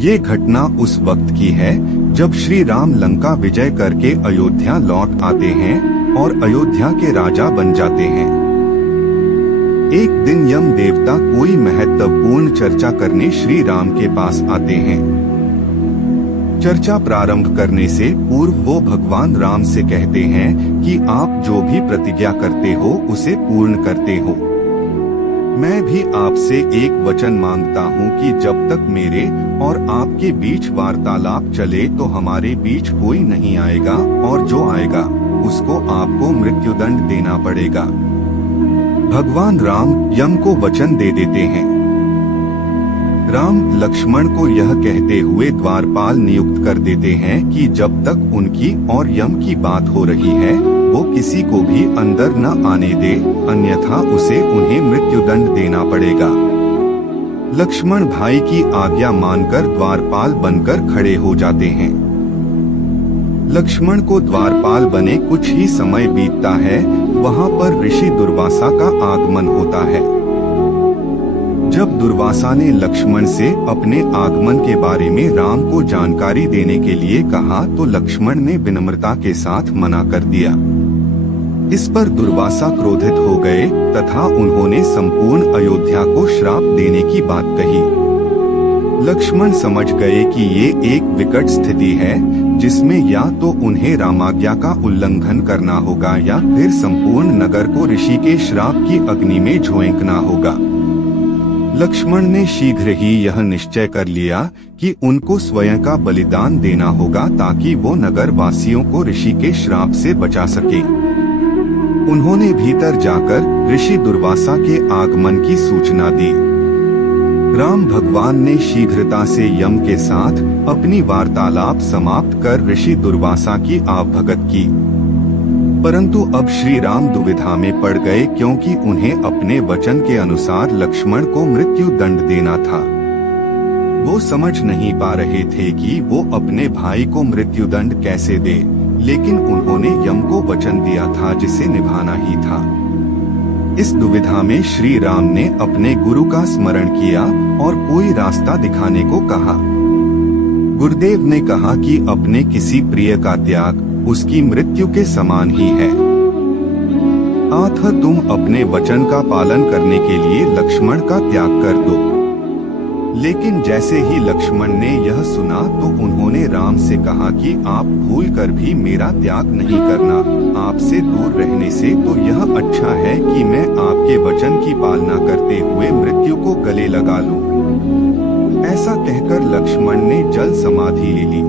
ये घटना उस वक्त की है जब श्री राम लंका विजय करके अयोध्या लौट आते हैं और अयोध्या के राजा बन जाते हैं। एक दिन यम देवता कोई महत्वपूर्ण चर्चा करने श्री राम के पास आते हैं। चर्चा प्रारंभ करने से पूर्व वो भगवान राम से कहते हैं कि आप जो भी प्रतिज्ञा करते हो उसे पूर्ण करते हो। मैं भी आपसे एक वचन मांगता हूँ कि जब तक मेरे और आपके बीच वार्तालाप चले तो हमारे बीच कोई नहीं आएगा, और जो आएगा उसको आपको मृत्युदंड देना पड़ेगा। भगवान राम यम को वचन दे देते हैं। राम लक्ष्मण को यह कहते हुए द्वारपाल नियुक्त कर देते हैं कि जब तक उनकी और यम की बात हो रही है वो किसी को भी अंदर न आने दे, अन्यथा उसे उन्हें मृत्युदंड देना पड़ेगा। लक्ष्मण भाई की आज्ञा मानकर द्वारपाल बनकर खड़े हो जाते हैं। लक्ष्मण को द्वारपाल बने कुछ ही समय बीतता है, वहाँ पर ऋषि दुर्वासा का आगमन होता है। जब दुर्वासा ने लक्ष्मण से अपने आगमन के बारे में राम को जानकारी देने के लिए कहा तो लक्ष्मण ने विनम्रता के साथ मना कर दिया। इस पर दुर्वासा क्रोधित हो गए तथा उन्होंने संपूर्ण अयोध्या को श्राप देने की बात कही। लक्ष्मण समझ गए कि ये एक विकट स्थिति है जिसमें या तो उन्हें रामाज्ञा का उल्लंघन करना होगा या फिर संपूर्ण नगर को ऋषि के श्राप की अग्नि में झोंकना होगा। लक्ष्मण ने शीघ्र ही यह निश्चय कर लिया कि उनको स्वयं का बलिदान देना होगा ताकि वो नगर वासियों को ऋषि के श्राप से बचा सके। उन्होंने भीतर जाकर ऋषि दुर्वासा के आगमन की सूचना दी। राम भगवान ने शीघ्रता से यम के साथ अपनी वार्तालाप समाप्त कर ऋषि दुर्वासा की आवभगत की। परंतु अब श्री राम दुविधा में पड़ गए क्योंकि उन्हें अपने वचन के अनुसार लक्ष्मण को मृत्यु दंड देना था। वो समझ नहीं पा रहे थे कि वो अपने भाई को मृत्युदंड कैसे दे, लेकिन उन्होंने यम को वचन दिया था जिसे निभाना ही था। इस दुविधा में श्री राम ने अपने गुरु का स्मरण किया और कोई रास्ता दिखाने को कहा। गुरुदेव ने कहा कि अपने किसी प्रिय का त्याग उसकी मृत्यु के समान ही है। अतः तुम अपने वचन का पालन करने के लिए लक्ष्मण का त्याग कर दो। लेकिन जैसे ही लक्ष्मण ने यह सुना तो उन्होंने राम से कहा कि आप भूलकर भी मेरा त्याग नहीं करना। आपसे दूर रहने से तो यह अच्छा है कि मैं आपके वचन की पालना करते हुए मृत्यु को गले लगा लूं। ऐसा कहकर लक्ष्मण ने जल समाधि ले ली।